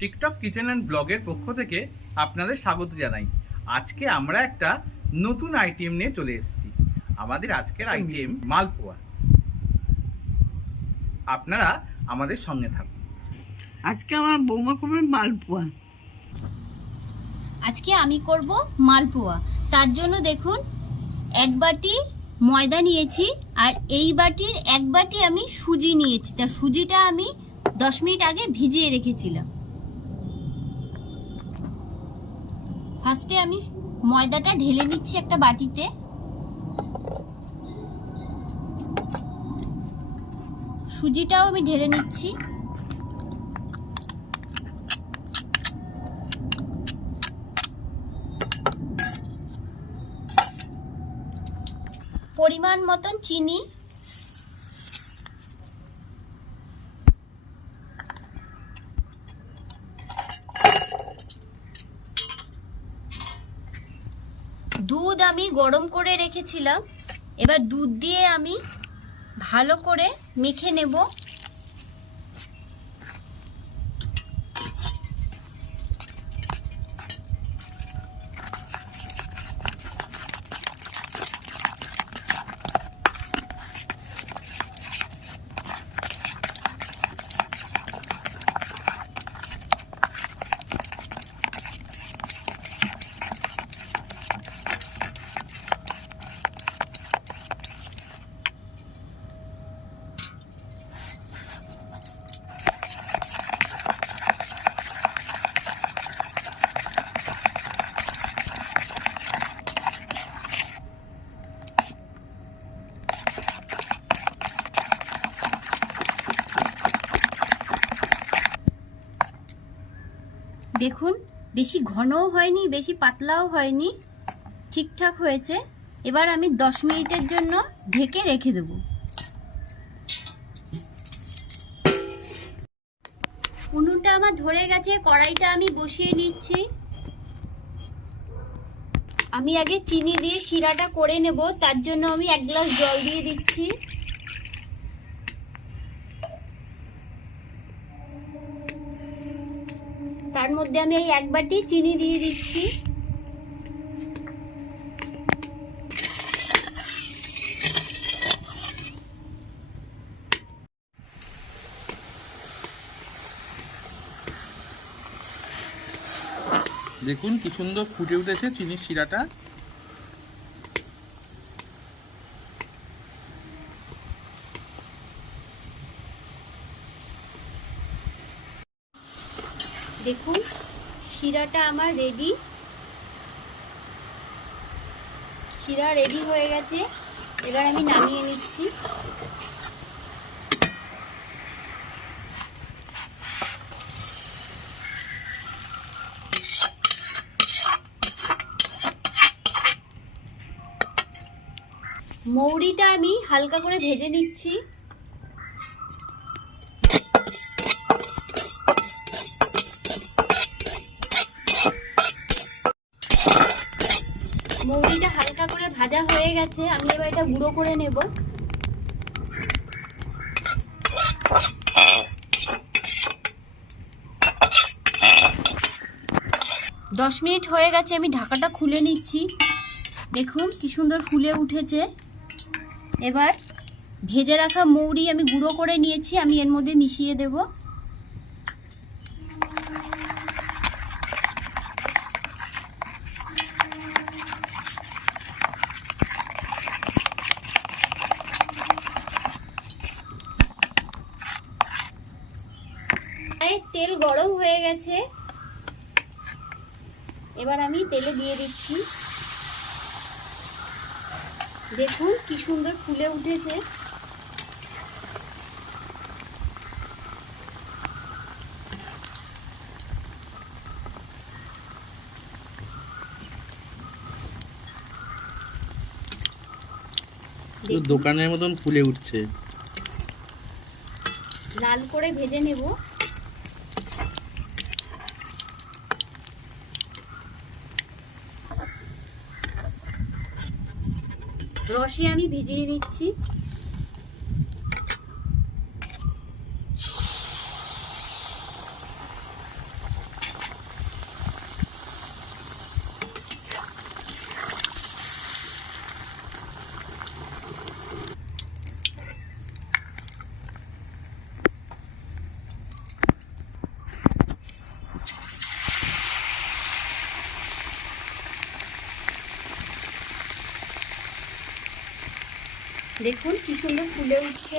TikTok kitchen and ব্লগের পক্ষ থেকে আপনাদের স্বাগত জানাই। আজকে আমরা একটা নতুন আইটেম নিয়ে চলে এসেছি। আমাদের আজকের আইটেম মালপোয়া। আপনারা আমাদের সঙ্গে থাকুন। আজকে আমার বৌমা করবে মালপোয়া। আজকে আমি করব মালপোয়া। তার জন্য দেখুন, এক বাটি ময়দা নিয়েছি আর এই বাটির এক বাটি আমি সুজি নিয়েছি। তা সুজিটা আমি 10 মিনিট আগে ভিজিয়ে রেখেছিলাম। ফার্স্টে আমি ময়দাটা ঢেলে নিচ্ছি একটা বাটিতে। সুজিটাও আমি ঢেলে নিচ্ছি। পরিমাণ মতন চিনি, দুধ আমি গরম করে রেখেছিলাম। এবার দুধ দিয়ে আমি ভালো করে মেখে নেব। দেখুন, বেশি ঘনও হয়নি, বেশি পাতলাও হয়নি, ঠিকঠাক হয়েছে। এবার আমি 10 মিনিটের জন্য ঢেকে রেখে দেব। উনুনটা আমার ধরে গেছে, কড়াইটা আমি বসিয়ে নিচ্ছি। আমি আগে চিনি দিয়ে শিরাটা করে নেব, তার জন্য আমি 1 গ্লাস জল দিয়ে দিচ্ছি। তার মধ্যে আমি এই 1 বাটি চিনি দিয়ে দিচ্ছি। দেখুন কি সুন্দর ফুটে উঠেছে চিনির শিরাটা। দেখুন, শিরাটা আমার রেডি। শিরা রেডি হয়ে গেছে। এবার আমি নামিয়ে নিচ্ছি। মৌরিটা আমি হালকা করে ভেজে নিচ্ছি। মৌরিটা হালকা করে ভাজা হয়ে গেছে, আমি এবার এটা গুঁড়ো করে নেব। দশ মিনিট হয়ে গেছে, আমি ঢাকাটা খুলে নিচ্ছি। দেখুন কি সুন্দর ফুলে উঠেছে। এবার ভেজে রাখা মৌরি আমি গুঁড়ো করে নিয়েছি, আমি এর মধ্যে মিশিয়ে দেব। তেল গরম হয়ে গেছে, এবার আমি তেলে দিয়ে দিচ্ছি। দেখুন কি সুন্দর ফুলে উঠেছে। দোকানের মতন ফুলে উঠছে। লাল করে ভেজে নেব। রসে আমি ভিজিয়ে নিচ্ছি। দেখুন কি সুন্দর ফুলে উঠছে।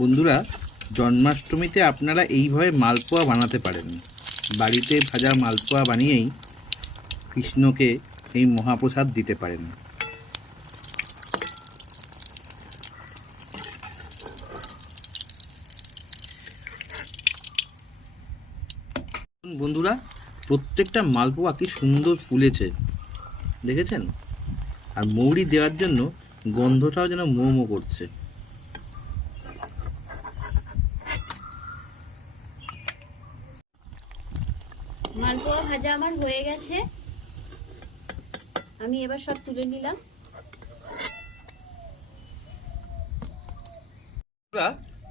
বন্ধুরা, জন্মাষ্টমীতে আপনারা এইভাবে মালপোয়া বানাতে পারেন। বাড়িতে ভাজা মালপোয়া বানিয়েই কৃষ্ণকে এই মহাপ্রসাদ দিতে পারেন। বন্ধুরা, প্রত্যেকটা মালপোয়া কি সুন্দর ফুলেছে দেখেছেন? আর মৌরি দেওয়ার জন্য গন্ধটাও যেন মো মো করছে। মালপোয়া ভাজা আমার হয়ে গেছে, আমি এবার সব তুলে নিলাম।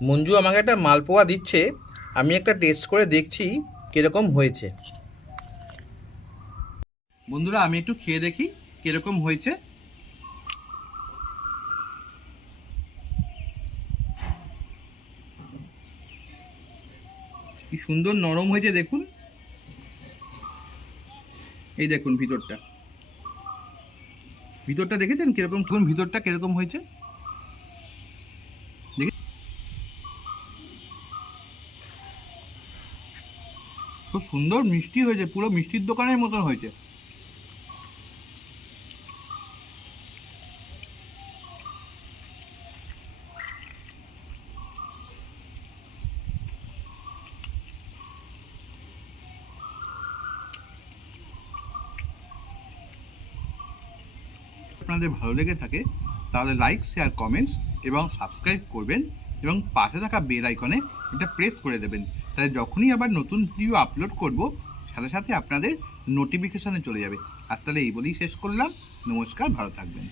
মঞ্জু আমাকে একটা মালপোয়া দিচ্ছে, আমি একটা টেস্ট করে দেখছি কিরকম হয়েছে। বন্ধুরা, আমি একটু খেয়ে দেখি কিরকম হয়েছে। কি সুন্দর নরম হয়েছে দেখুন। এই দেখুন ভিতরটা দেখেছেন কিরকম? ভিতরটা কিরকম হয়েছে খুব সুন্দর মিষ্টি হয়েছে, পুরো মিষ্টির দোকানের মতন হয়েছে। আপনাদের ভালো লেগে থাকে তাহলে লাইক, শেয়ার, কমেন্টস এবং সাবস্ক্রাইব করবেন এবং পাশে থাকা বেল আইকনে এটা প্রেস করে দেবেন। তাহলে যখনই আবার নতুন ভিডিও আপলোড করব সাথে সাথে আপনাদের নোটিফিকেশানে চলে যাবে। আজ তাহলে এই বলেই শেষ করলাম। নমস্কার, ভালো থাকবেন।